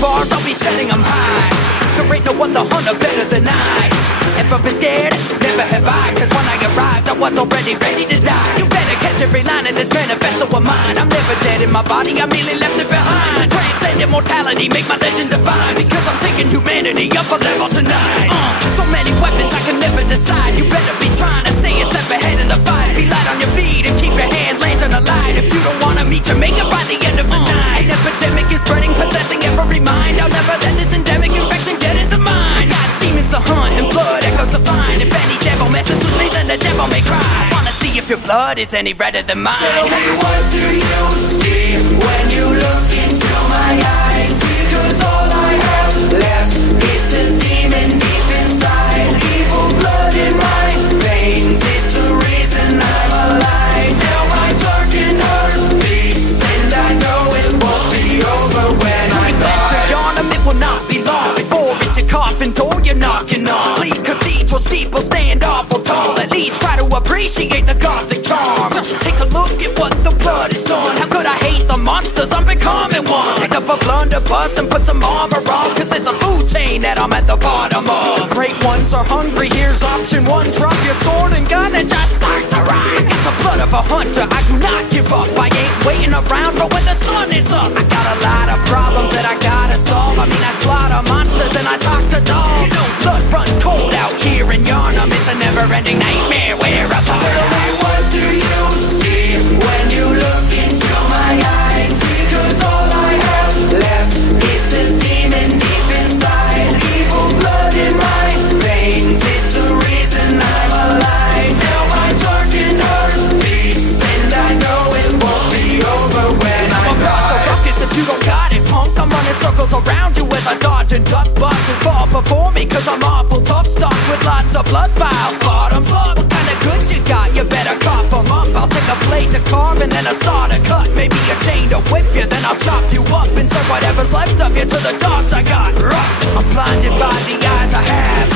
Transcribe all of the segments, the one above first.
bars, I'll be setting them high. There ain't no other hunter better than I. Ever been scared? Never have I. Cause when I arrived, I was already ready to die. You better catch every line in this manifesto of mine. I'm never dead in my body, I merely left it behind. Transcend immortality, make my legend divine. Because I'm taking humanity up a level tonight. So many weapons I can never decide. You better be trying to stay a step ahead in the fight. Be light on your feet and keep your hand landing on the light. If you don't wanna meet your maker by the end of the night. An epidemic is spreading, possessing every mind. I'll never let this endemic infection get into mine. Got demons to hunt and blood echoes to find. If any devil messes with me, then the devil may cry. I wanna see if your blood is any redder than mine. Tell me, what do you see when you look into my eyes? Because all I have left is the demon deep inside. Evil blood in my veins is the reason I'm alive. Now my darkened heart beats, and I know it won't be over when I'm gone. To yawn, it will not be long before it's your coffin door you're knocking on. Bleed cathedral steeple, stand awful tall. At least try to appreciate the gothic charm. Just take a look at what the blood has done. How could I hate the monsters? I'm becoming one. Pick up a blunderbuss and put some armor on. Cause it's a food chain that I'm at the bottom of. Great ones are hungry, here's option one. Drop your sword and gun and just start to ride. Got the blood of a hunter, I do not give up. I ain't waiting around for when the sun is up. I got a lot of problems that I gotta solve. I mean, I slaughter monsters and I talk to dogs. You know, blood runs cold out here in Yarnum. It's a never-ending nightmare we're apart. Tell me, what do you see when you look into my eyes? Because all I have left is the demon deep inside. Evil blood in my veins is the reason I'm alive. Now my darkened heart beats, and I know it won't be over when I'm about the ruckus if you don't got it, punk. I'm running circles around you as I dodge and duck butts and fall before me. Cause I'm awful tough, stuck with lots of blood vials. Bottoms up, what kind of goods you got? You better cough them up. I'll take a blade to carve and then a saw to cut. Maybe a chain to whip you, then I'll chop you up and serve whatever's left of you to the dogs I got. I'm blinded by the eyes I have,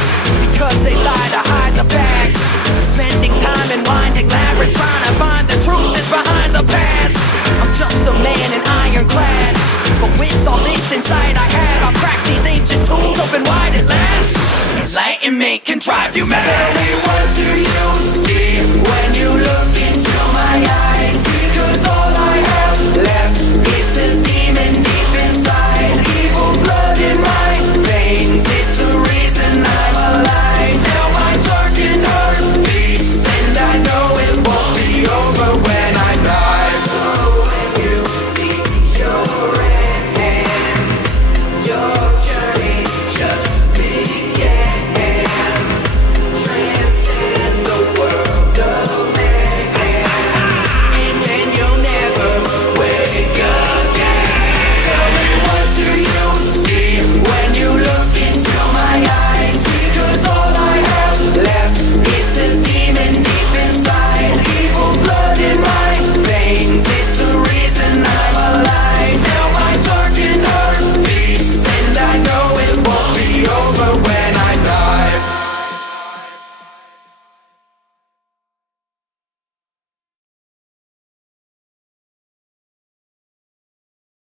because they lie to hide the facts. Spending time in winding labyrinths, trying to find the truth that's behind the past. I'm just a man in ironclad, but with all this insight I had, I'll crack these ancient tombs open wide at last. Enlightenment can drive you mad.